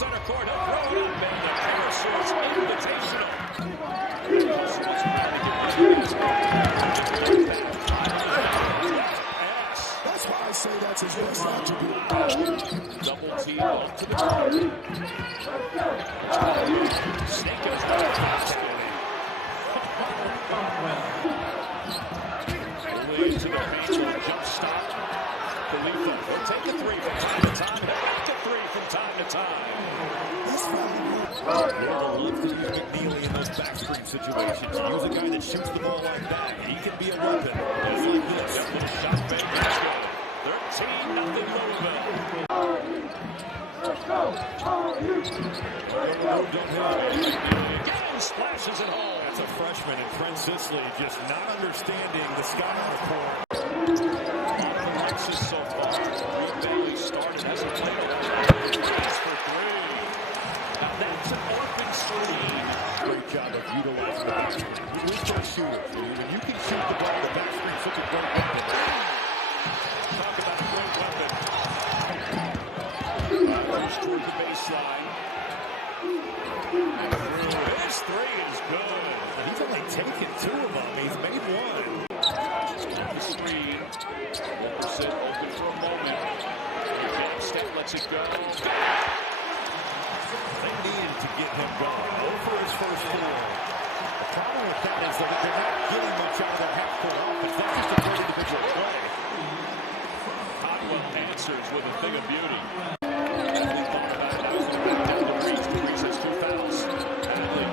center court. He'll throw it up, and the Taylor Swift's invitational. That's why I say that's his best attribute. Double team up to the top. Snake goes down the basket. Away to the paint, jump stop. Khalifa will take a three from time to time. Back a three from time to time. Louisville loves to use McNeely in those backstreet situations. Use a guy that shoots the ball like that. He can be a weapon. Just like this. Little shot fake. 13-0 Louisville. Again, splashes it home. That's a freshman, and Trent Sisley just not understanding the Skyline report. Alexis so far. Reed Bailey started, hasn't played a lot. For three. Now that's an open screen. Great job of utilizing the backstreet. Who's their shooter? When you can shoot the ball, the backstreet's such a great weapon. Talk about a great weapon. Goes toward the baseline. His three is good. He's only taken two of them. He's made one. The screen. Wilkerson open for a moment. Jam step lets it go. They need to get him going. Over his first four. The problem with that is that they're not getting much out of their half-court offense. That's just a great individual play. Cotwell answers with a thing of beauty.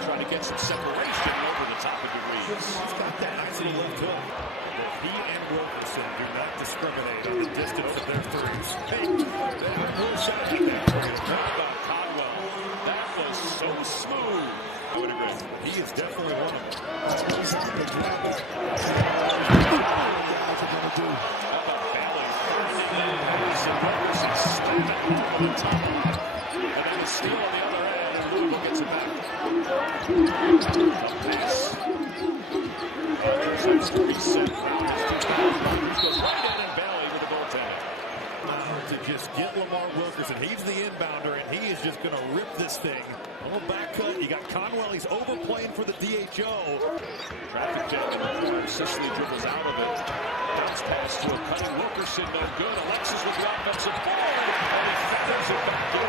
Trying to get some separation over the top of DeVries. He's got that nice little left hook. But he and Wilkerson do not discriminate on the distance of their threes. Hey, that shot in there. How about Cotwell? That was so smooth. I would agree. He is definitely one of them. How about Bailey? Wilkerson stepping over the top. And then the steal on the other end, and Louisville gets it back. A pass. Others reset. Goes right in and Bailey with the goaltender. To just get Lamar Wilkerson. He's the inbounder, and he is just going to rip this thing. A little back cut. You got Conwell. He's overplaying for the DHO. Traffic jam in the corner. Sisley dribbles out of it. Bounce pass to a cutting Wilkerson. No good. Alexis with the offensive ball. And he fires it back in.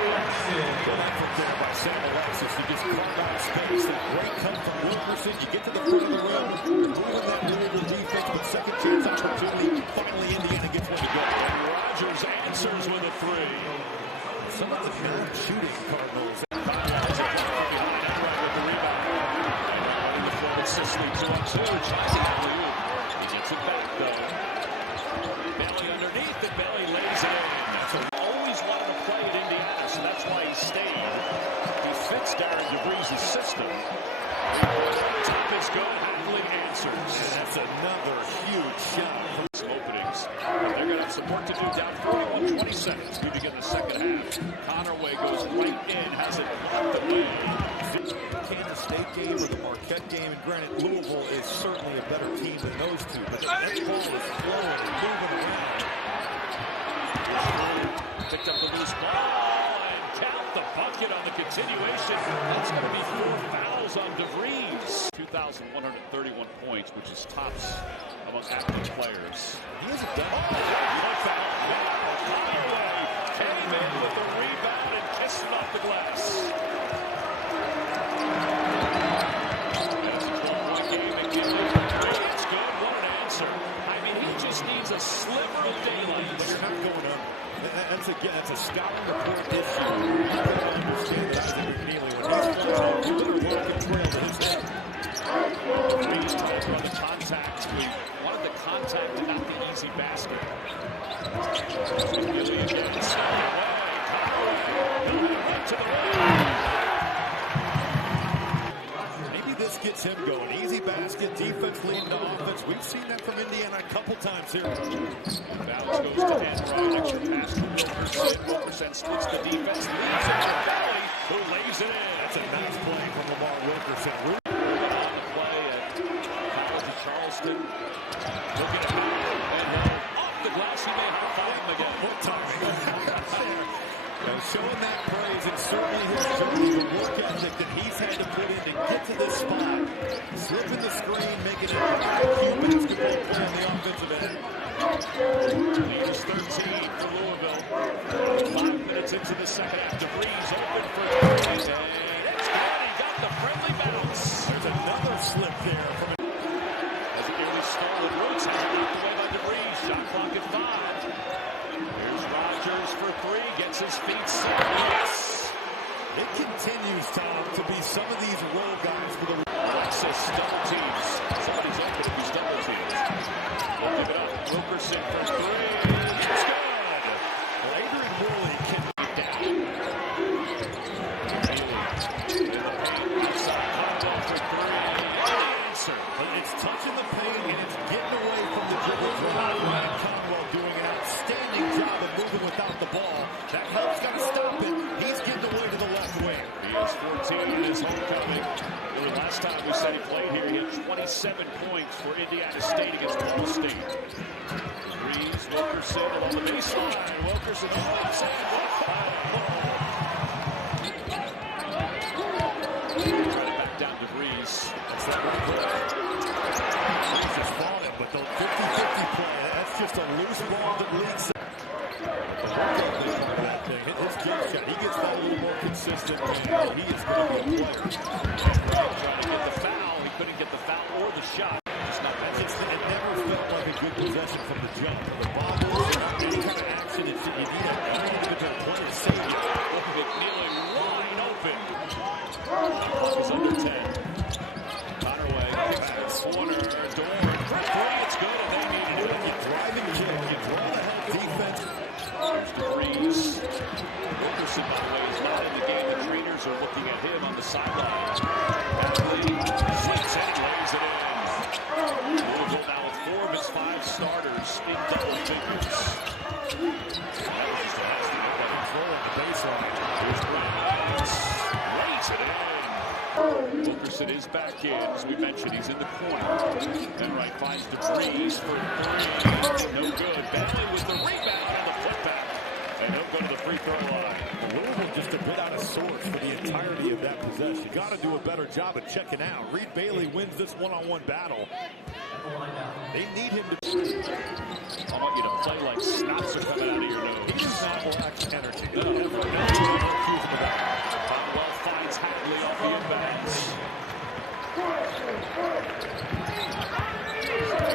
Good effort there by Sam Alexis. You just cut out space. That great cut from Wilkerson. You get to the front of the rim. You're moving that Louisville defense with second chance opportunity. Finally, Indiana gets one to go. Rogers answers with a three. Some of the non-shooting Cardinals. Sisley 2-on-2. Tries it out. He gets it back though. Bailey underneath and Bailey lays it in. So he always wanted to play at Indiana, so that's why he stayed. He fits Darren DeVries' system. Top is good. Hadley answers. And that's another huge shot. Some openings. They're going to have some work to do down 41-20 seconds. Good to get in the second half. Connerway goes right in, has it blocked away. Kansas State game or the Marquette game, and granted, Louisville is certainly a better team than those two, but that ball is flowing and moving around. Picked up the loose ball and count the bucket on the continuation. That's going to be 4 fouls on DeVries. 2,131 points, which is tops among active players. He hasn't done it. You like that? Conway came in with the rebound and kissed it off the glass. A sliver of daylight. But you're not going up. That's a scouting report issue. You don't understand that Isaac McNeely when he's playing. You better work and trail to his head. He's told on the contact. We wanted the contact and not the easy basket. McNeely again. Right to the rim. Maybe this gets him going. Easy basket, defense leading to offense. We've seen that from Indiana a couple times here. Bounce goes to Andrew. Extra pass to Wilkerson. Wilkerson splits the defense. Leaves it to Bailey, who lays it in. That's a nice play from Lamar Wilkerson. On the play at College of Charleston. Looking at Bailey. And off the glass, he may high-five him again. What timing? showing that praise and certainly his journey, the work ethic that he's had to put in to get to this spot. Slipping the screen, making it an IQ basketball play on the offensive end. Leaders 13 for Louisville. 5 minutes into the second half. DeVries open for three. And it's good. He got the friendly bounce. There's another slip there from As he nearly stole it. Woods has it knocked away by DeVries. Shot clock at 5. Here's Rogers for three. Gets his feet set. Yes. It continues, Tom, to be some of these role guys for the Alexis double teams. Somebody's open if he's double teams. We'll give it up. Wilkerson for three. It's good. Well, Adrian Worley can Down. In the paint. Outside. Conwell for three. Answer. It's touching the paint and it's getting away from the dribble drive. And Conwell doing an outstanding job of moving without the ball. That help's got to stop it. He's getting away to the left wing. He is 14 in his homecoming. The last time we said he played here, he had 27 points for Indiana State against Ball State. Reeves, Wilkerson along the baseline. Wilkerson drops and trying it back down to Reeves. That's that right play. He's just falling, but the 50-50 play, that's just a loose ball that leaks. His jump shot, he gets that a little more consistent, and he is going to be a player. Trying to get the foul. He couldn't get the foul or the shot. It never felt like a good possession from the jump. The ball, any kind of action, you need to get a player save you. McNeely wide open. He's under 10. Connerway, corner, door. It's good, and they needed it. You drive and kick, you draw the help defense. There's DeVries. Wilkerson, by the way, is not in the game. The trainers are looking at him on the sideline. Slips and lays it in. Louisville now with 4 of its 5 starters in double figures. That was just a nasty look at control on the baseline. Here's Brent. Lays it in. Wilkerson is back in. As we mentioned, he's in the corner. Enright finds DeVries for 3. No good. Bailey with the rebound and the putback. And he'll go to the free throw line. Louisville just a bit out of sorts for the entirety of that possession. You got to do a better job of checking out. Reed Bailey wins this one-on-one battle. They need him to. I want you to play like snaps are coming out of your nose. He does not lack energy. No. Conwell finds Hadley off the inbounds.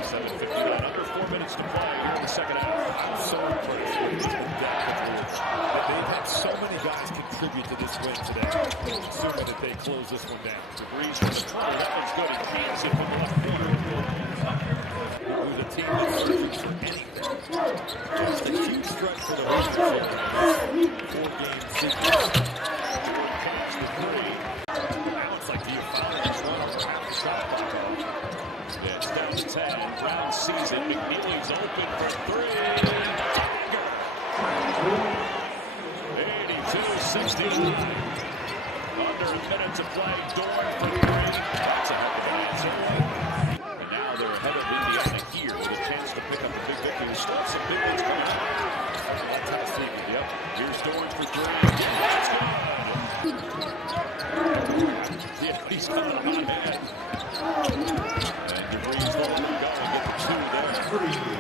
7:59, under 4 minutes to play here in the second half. I'm so impressed with his depth. They've had so many guys contribute to this win today. Assuming that they close this one down. DeVries from the corner. That one's good. And Hansen from the left corner. Who's a team that's searching for anything. Just a huge stretch for the Hoosiers. 4-game sequence. Catch the three. Now it's like, do you foul this one or half the shot clock off? Yeah, it's down to 10. Brown sees it. McNeely's open for 3. Tiger. 82-69. Under a minute to play. Dorn for 3. That's a heck of an answer. And now they're ahead of Indiana here with a chance to pick up a big victory. There's still some big ones coming up. Yep. Here's Dorn for 3. That's good. Yeah, he's got a hot hand. And DeVries will let him go and get the 2 there.